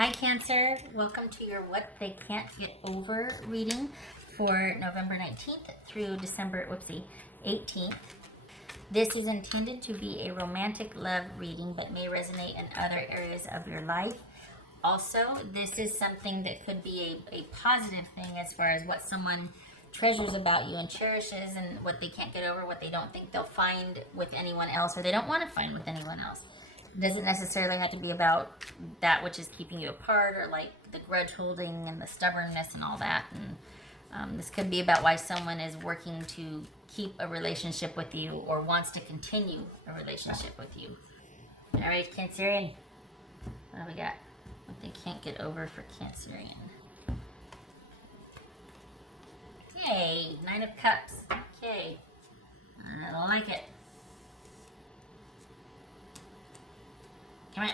Hi Cancer, welcome to your What They Can't Get Over reading for November 19th through December 18th. This is intended to be a romantic love reading but may resonate in other areas of your life. Also, this is something that could be a positive thing as far as what someone treasures about you and cherishes and what they can't get over, what they don't think they'll find with anyone else or they don't want to find with anyone else. It doesn't necessarily have to be about that which is keeping you apart or like the grudge holding and the stubbornness and all that. And this could be about why someone is working to keep a relationship with you or wants to continue a relationship with you. All right, Cancerian. What do we got? What they can't get over for Cancerian. Okay, 9 of Cups. Okay. I don't like it. Come on.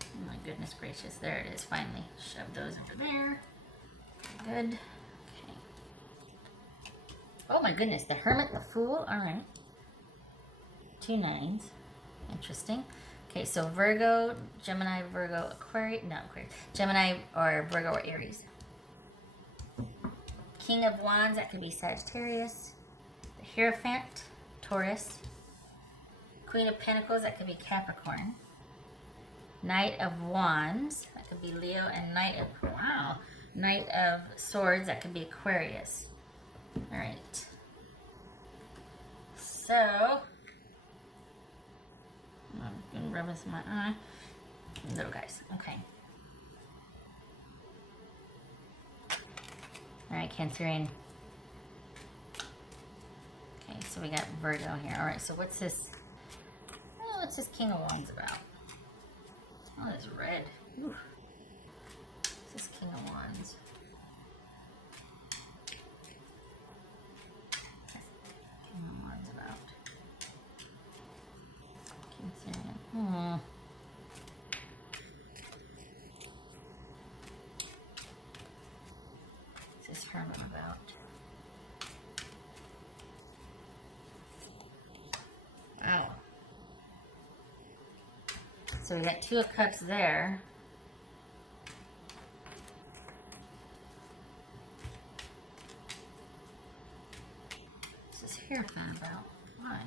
Oh my goodness gracious. There it is, finally. Shove those over there. Good. Okay. Oh my goodness. The Hermit, the Fool. Alright. 2 9s. Interesting. Okay, so Virgo, Gemini, Virgo, Aquarius. No, Aquarius. Gemini or Virgo or Aries. King of Wands, that could be Sagittarius. The Hierophant, Taurus. Queen of Pentacles, that could be Capricorn. Knight of Wands, that could be Leo. And Knight of Swords, that could be Aquarius. All right. So, I'm going to rub this in my eye. Little guys, okay. All right, Cancerian. Okay, so we got Virgo here. All right, so what's this? What's this King of Wands about? Oh, it's red. Ooh. What's this King of Wands? King of Wands about? Cancerian. What's this Hermit about? Wow. So we got 2 of Cups there. What's this Hierophant about? Why?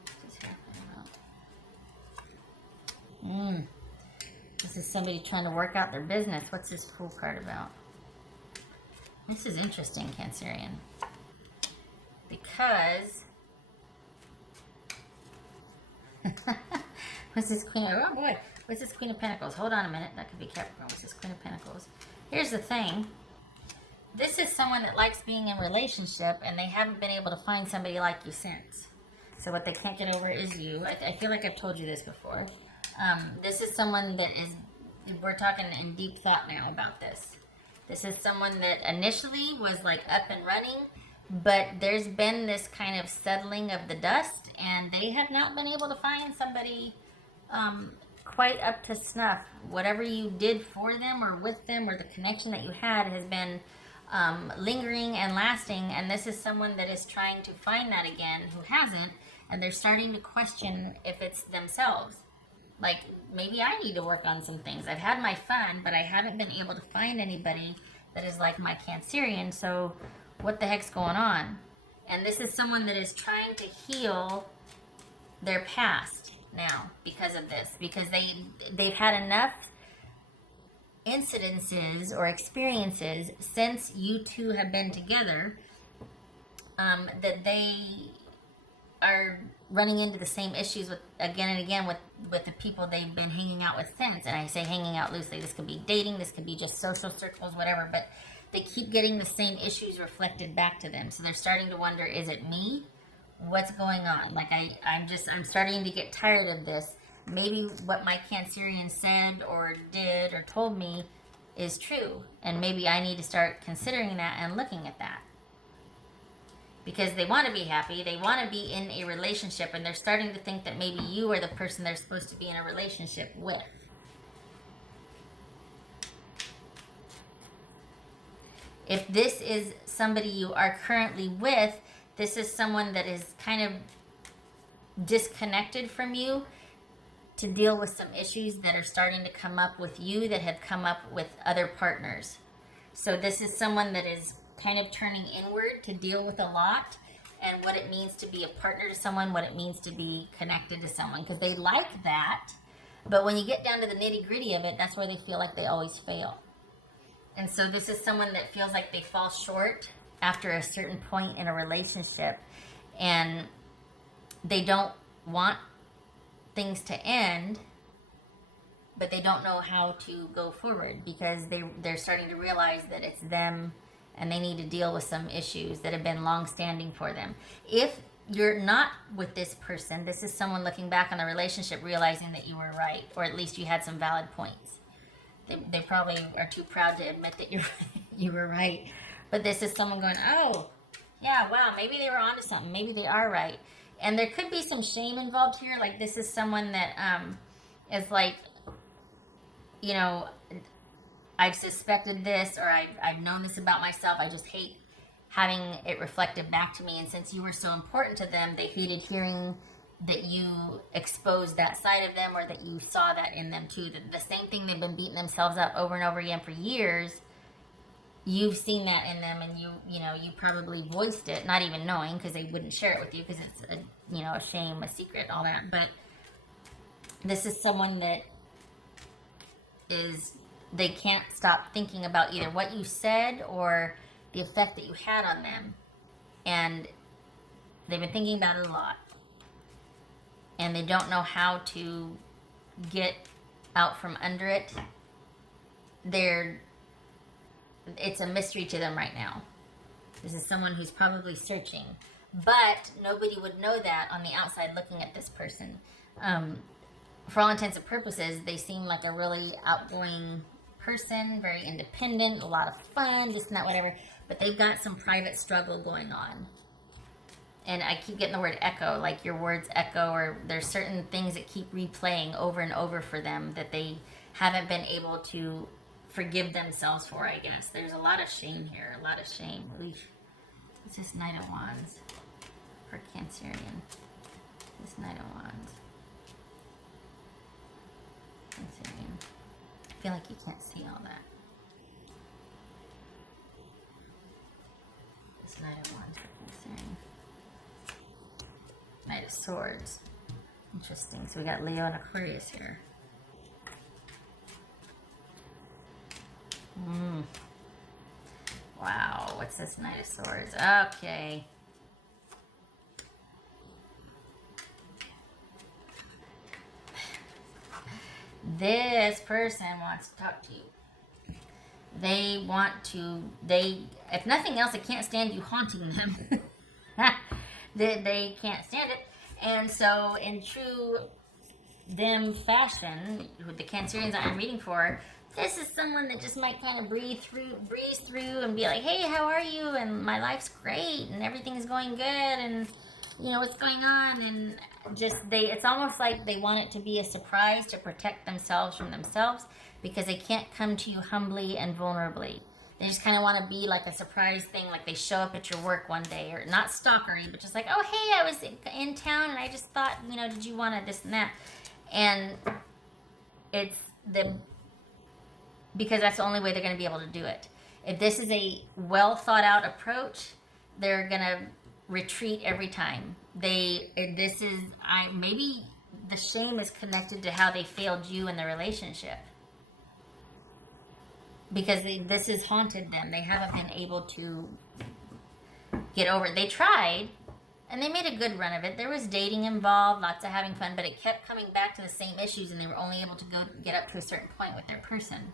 What's this Hierophant about? This is somebody trying to work out their business. What's this Fool card about? This is interesting, Cancerian. Because... What's this Queen of... Oh, boy. What's this Queen of Pentacles? Hold on a minute. That could be Capricorn. What's this Queen of Pentacles? Here's the thing. This is someone that likes being in a relationship, and they haven't been able to find somebody like you since. So what they can't get over is you. I feel like I've told you this before. This is someone that is... We're talking in deep thought now about this. This is someone that initially was like up and running, but there's been this kind of settling of the dust, and they have not been able to find somebody quite up to snuff. Whatever you did for them or with them or the connection that you had has been lingering and lasting, and this is someone that is trying to find that again who hasn't, and they're starting to question if it's themselves. Like, maybe I need to work on some things. I've had my fun, but I haven't been able to find anybody that is like my Cancerian, so what the heck's going on? And this is someone that is trying to heal their past now because of this, because they've had enough incidences or experiences since you two have been together that they are running into the same issues with again and again with the people they've been hanging out with since. And I say hanging out loosely. This could be dating, this could be just social circles, whatever, but they keep getting the same issues reflected back to them. So they're starting to wonder, is it me? What's going on? Like I'm starting to get tired of this. Maybe what my Cancerian said or did or told me is true. And maybe I need to start considering that and looking at that. Because they want to be happy, they want to be in a relationship, and they're starting to think that maybe you are the person they're supposed to be in a relationship with. If this is somebody you are currently with, this is someone that is kind of disconnected from you to deal with some issues that are starting to come up with you that have come up with other partners. So this is someone that is kind of turning inward to deal with a lot, and what it means to be a partner to someone, what it means to be connected to someone, because they like that. But when you get down to the nitty gritty of it, that's where they feel like they always fail. And so this is someone that feels like they fall short after a certain point in a relationship, and they don't want things to end, but they don't know how to go forward because they're starting to realize that it's them and they need to deal with some issues that have been long-standing for them. If you're not with this person, this is someone looking back on the relationship realizing that you were right, or at least you had some valid points. They probably are too proud to admit that you were right. But this is someone going, oh, yeah, wow, maybe they were onto something. Maybe they are right. And there could be some shame involved here. Like, this is someone that is like, you know, I've suspected this, or I've known this about myself. I just hate having it reflected back to me. And since you were so important to them, they hated hearing that you exposed that side of them, or that you saw that in them too. The same thing they've been beating themselves up over and over again for years. You've seen that in them, and you probably voiced it, not even knowing, because they wouldn't share it with you because it's a shame, a secret, all that. But this is someone that they can't stop thinking about either what you said or the effect that you had on them. And they've been thinking about it a lot. And they don't know how to get out from under it. It's a mystery to them right now. This is someone who's probably searching. But nobody would know that on the outside looking at this person. For all intents and purposes, they seem like a really outgoing person, very independent, a lot of fun, this and that, whatever. But they've got some private struggle going on. And I keep getting the word echo, like your words echo, or there's certain things that keep replaying over and over for them that they haven't been able to forgive themselves for, I guess. There's a lot of shame here, a lot of shame. What's this Knight of Wands for Cancerian? This Knight of Wands. Cancerian. I feel like you can't see all that. This Knight of Wands for Cancerian. Knight of Swords. Interesting. So we got Leo and Aquarius here. Wow. What's this Knight of Swords? Okay. This person wants to talk to you. If nothing else, they can't stand you haunting them. They can't stand it. And so in true them fashion, the Cancerians that I'm reading for, this is someone that just might kind of breeze through and be like, hey, how are you? And my life's great and everything is going good, and what's going on? And it's almost like they want it to be a surprise to protect themselves from themselves, because they can't come to you humbly and vulnerably. They just kind of want to be like a surprise thing, like they show up at your work one day, or not stalkery, but just like, oh, hey, I was in town and I just thought, did you want to this and that? And it's because that's the only way they're going to be able to do it. If this is a well thought out approach, they're going to retreat every time. Maybe the shame is connected to how they failed you in the relationship. Because this has haunted them. They haven't been able to get over it. They tried, and they made a good run of it. There was dating involved, lots of having fun, but it kept coming back to the same issues, and they were only able to get up to a certain point with their person,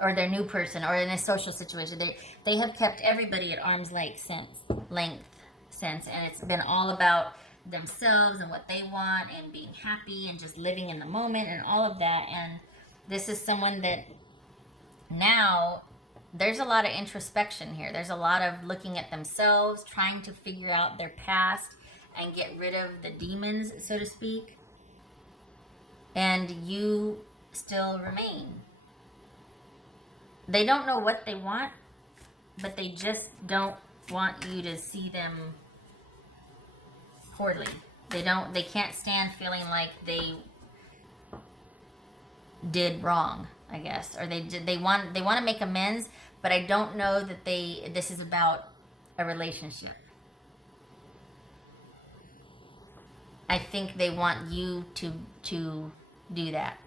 or their new person, or in a social situation. They have kept everybody at arm's length since, and it's been all about themselves and what they want, and being happy, and just living in the moment, and all of that. And this is someone that now, there's a lot of introspection here. There's a lot of looking at themselves, trying to figure out their past and get rid of the demons, so to speak. And you still remain. They don't know what they want, but they just don't want you to see them poorly. They can't stand feeling like they did wrong, I guess, or they want to make amends, but I don't know that this is about a relationship. I think they want you to do that.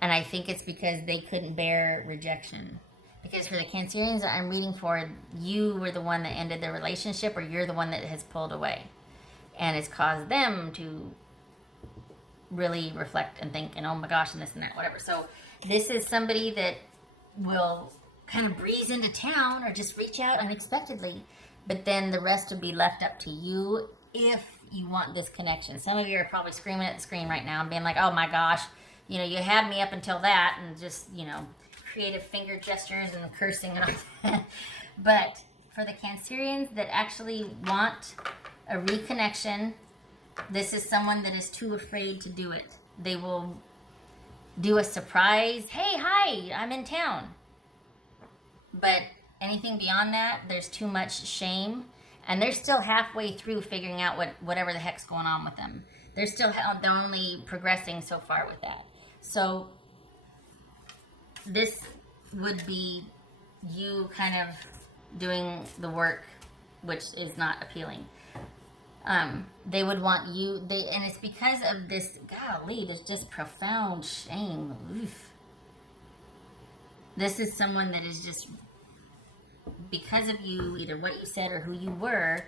And I think it's because they couldn't bear rejection. Because for the Cancerians that I'm reading for, you were the one that ended the relationship, or you're the one that has pulled away. And it's caused them to really reflect and think, and oh my gosh, and this and that, whatever. So this is somebody that will kind of breeze into town or just reach out unexpectedly. But then the rest would be left up to you if you want this connection. Some of you are probably screaming at the screen right now and being like, oh my gosh, you had me up until that, and just, creative finger gestures and cursing and all that. But for the Cancerians that actually want a reconnection, this is someone that is too afraid to do it. They will do a surprise, hey, hi, I'm in town. But anything beyond that, there's too much shame. And they're still halfway through figuring out whatever the heck's going on with them. They're only progressing so far with that. So this would be you kind of doing the work, which is not appealing. They would want you, and it's because of this, golly, there's just profound shame. Oof. This is someone that is just, because of you, either what you said or who you were,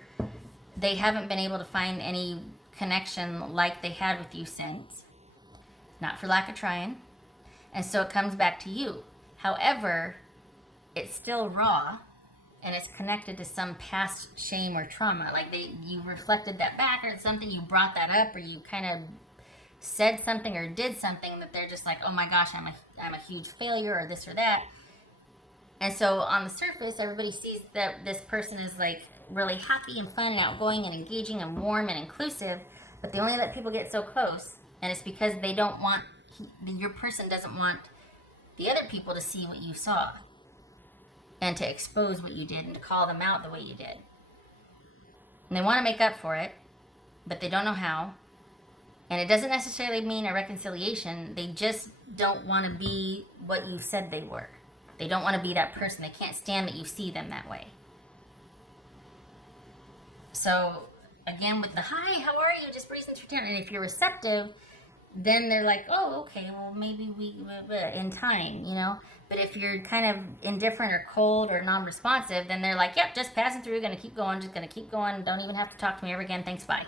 they haven't been able to find any connection like they had with you since. Not for lack of trying. And so it comes back to you. However, it's still raw, and it's connected to some past shame or trauma. Like you reflected that back, or something, you brought that up, or you kind of said something or did something that they're just like, oh my gosh, I'm a huge failure, or this or that. And so on the surface, everybody sees that this person is like really happy and fun and outgoing and engaging and warm and inclusive, but they only let people get so close. And it's because they don't want, your person doesn't want the other people to see what you saw and to expose what you did and to call them out the way you did. And they want to make up for it, but they don't know how. And it doesn't necessarily mean a reconciliation. They just don't want to be what you said they were. They don't want to be that person. They can't stand that you see them that way. So, again, with the, hi, how are you? Just breezing through town. And if you're receptive, then they're like, oh, okay, well, maybe we, in time, But if you're kind of indifferent or cold or non-responsive, then they're like, yep, just passing through, gonna keep going, just gonna keep going, don't even have to talk to me ever again, thanks, bye.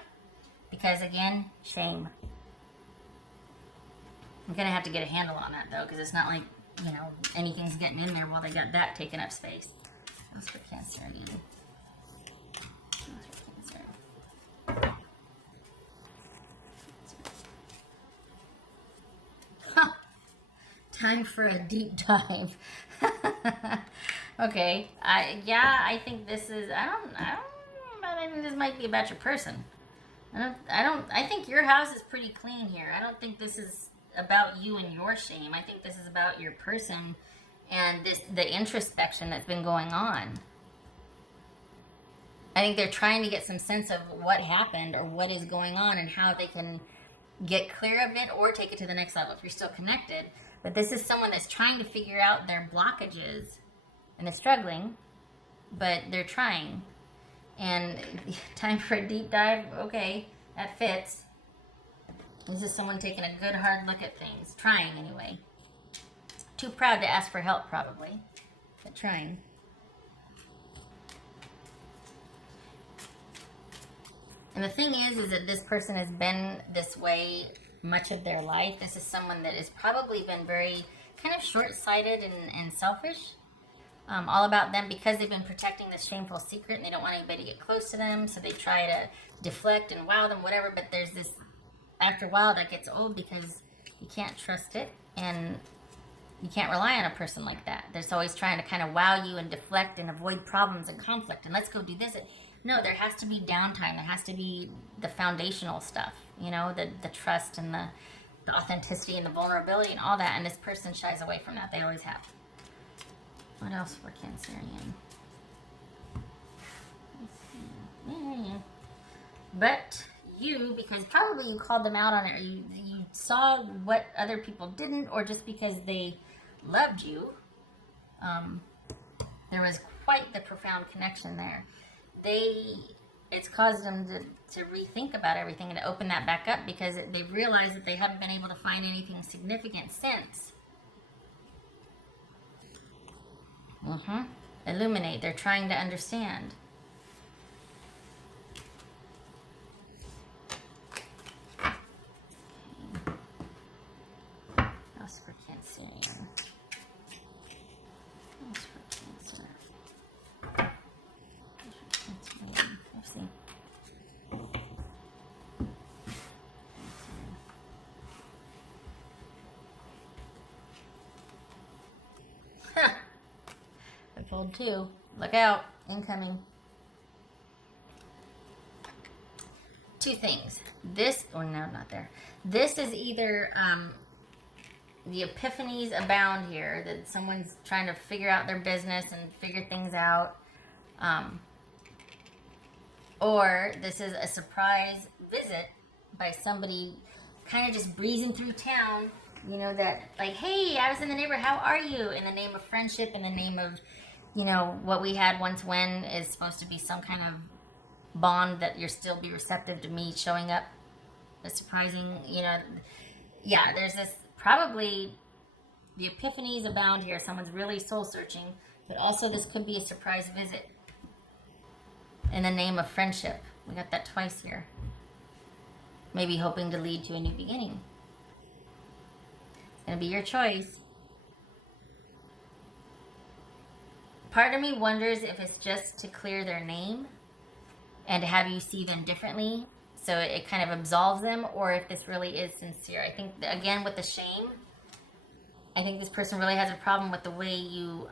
Because, again, shame. I'm gonna have to get a handle on that, though, because it's not like, anything's getting in there while they got that taking up space. That's for Cancer. Time for a deep dive. Okay. I think this is. I think this might be about your person. I think your house is pretty clean here. I don't think this is about you and your shame. I think this is about your person and the introspection that's been going on. I think they're trying to get some sense of what happened or what is going on and how they can get clear of it or take it to the next level if you're still connected. But this is someone that's trying to figure out their blockages and is struggling, but they're trying. And time for a deep dive. Okay, that fits. This is someone taking a good hard look at things. Trying, anyway. Too proud to ask for help, probably. But trying. And the thing is that this person has been this way much of their life. This is someone that has probably been very kind of short-sighted and selfish. All about them because they've been protecting this shameful secret and they don't want anybody to get close to them, so they try to deflect and wow them, whatever. But there's this, after a while, that gets old because you can't trust it and you can't rely on a person like that. They're always trying to kind of wow you and deflect and avoid problems and conflict and let's go do this. No, there has to be downtime. There has to be the foundational stuff, the trust and the authenticity and the vulnerability and all that. And this person shies away from that. They always have. What else for Cancerian? But you because probably you called them out on it, or you saw what other people didn't, or just because they loved you. There was quite the profound connection there. It's caused them to rethink about everything and to open that back up because they realized that they haven't been able to find anything significant since. Illuminate. They're trying to understand. House for Cancerian. House for Cancer. Let's see. I pulled 2. Look out. Incoming. 2 things. This, or no, not there. This is either the epiphanies abound here, that someone's trying to figure out their business and figure things out. Or this is a surprise visit by somebody kind of just breezing through town, you know, that like, hey, I was in the neighborhood, how are you? In the name of friendship, in the name of, you know, what we had once when is supposed to be some kind of bond that you'll still be receptive to me showing up. A surprising, you know, yeah, there's this, probably the epiphanies abound here. Someone's really soul searching, but also this could be a surprise visit in the name of friendship. We got that twice here. Maybe hoping to lead to a new beginning. It's going to be your choice. Part of me wonders if it's just to clear their name and to have you see them differently, so it kind of absolves them, or if this really is sincere. I think, again, with the shame, I think this person really has a problem with the way you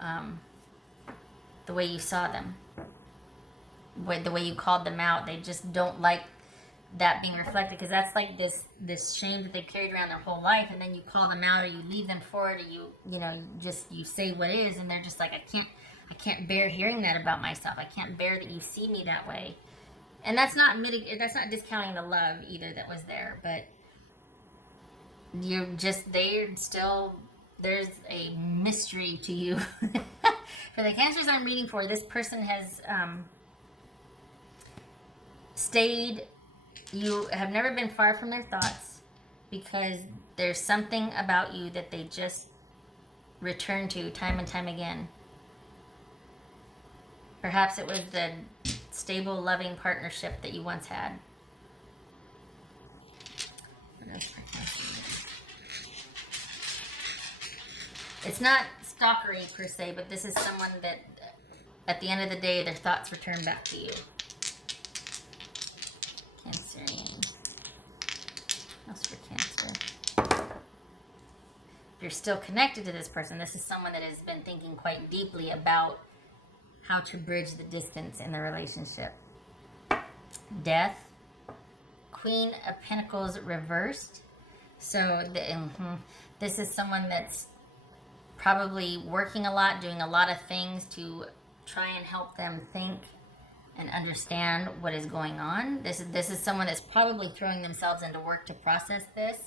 saw them, with the way you called them out. They just don't like that being reflected, because that's like this shame that they carried around their whole life, and then you call them out, or you leave them for it, or you say what is, and they're just like, I can't bear hearing that about myself. I can't bear that you see me that way. And that's not discounting the love either that was there, but there's a mystery to you. For the Cancers I'm reading for, this person has stayed. You have never been far from their thoughts, because there's something about you that they just return to time and time again. Perhaps it was the stable, loving partnership that you once had. It's not stalkery per se, but this is someone that at the end of the day, their thoughts return back to you. Cancerian. House for Cancer. If you're still connected to this person, this is someone that has been thinking quite deeply about how to bridge the distance in the relationship. Death. Queen of Pentacles reversed. So this is someone that's probably working a lot, doing a lot of things to try and help them think and understand what is going on. This is someone that's probably throwing themselves into work to process this,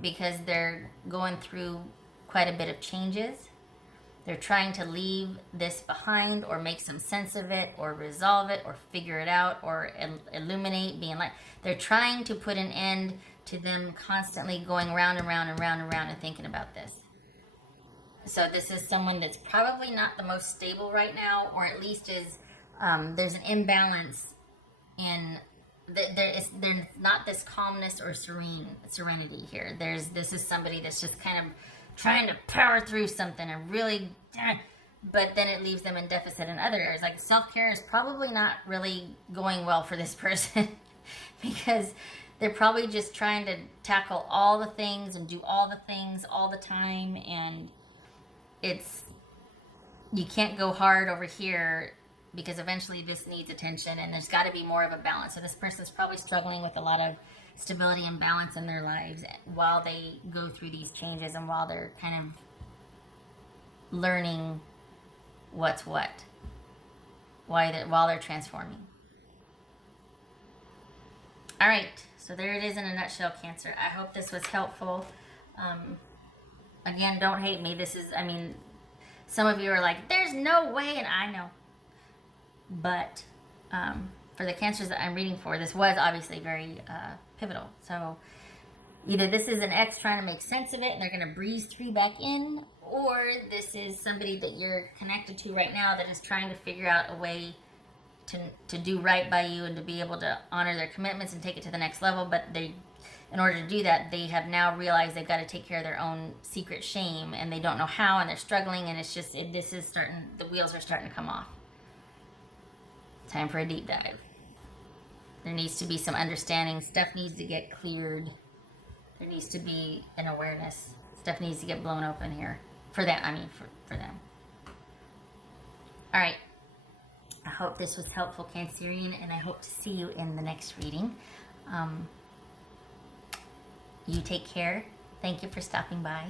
because they're going through quite a bit of changes. They're trying to leave this behind, or make some sense of it, or resolve it, or figure it out, or illuminate, being like, they're trying to put an end to them constantly going round and round and round and round and thinking about this. So this is someone that's probably not the most stable right now, or at least is, there's an imbalance in, there's not this calmness or serenity here. This is somebody that's just kind of trying to power through something and really, but then it leaves them in deficit in other areas. Like self-care is probably not really going well for this person because they're probably just trying to tackle all the things and do all the things all the time, and you can't go hard over here because eventually this needs attention, and there's got to be more of a balance. So this person's probably struggling with a lot of stability and balance in their lives while they go through these changes, and while they're kind of learning what's what, while they're transforming. All right, so there it is in a nutshell, Cancer. I hope this was helpful. Again, don't hate me. This is, I mean, some of you are like, there's no way, and I know. But for the Cancers that I'm reading for, this was obviously very pivotal. So either this is an ex trying to make sense of it and they're going to breeze through back in, or this is somebody that you're connected to right now that is trying to figure out a way to do right by you and to be able to honor their commitments and take it to the next level. But they, in order to do that, they have now realized they've got to take care of their own secret shame, and they don't know how, and they're struggling, and it's just, this is starting, the wheels are starting to come off. Time for a deep dive. There needs to be some understanding. Stuff needs to get cleared. There needs to be an awareness. Stuff needs to get blown open here. For them, I mean, for them. All right. I hope this was helpful, Cancerian, and I hope to see you in the next reading. You take care. Thank you for stopping by.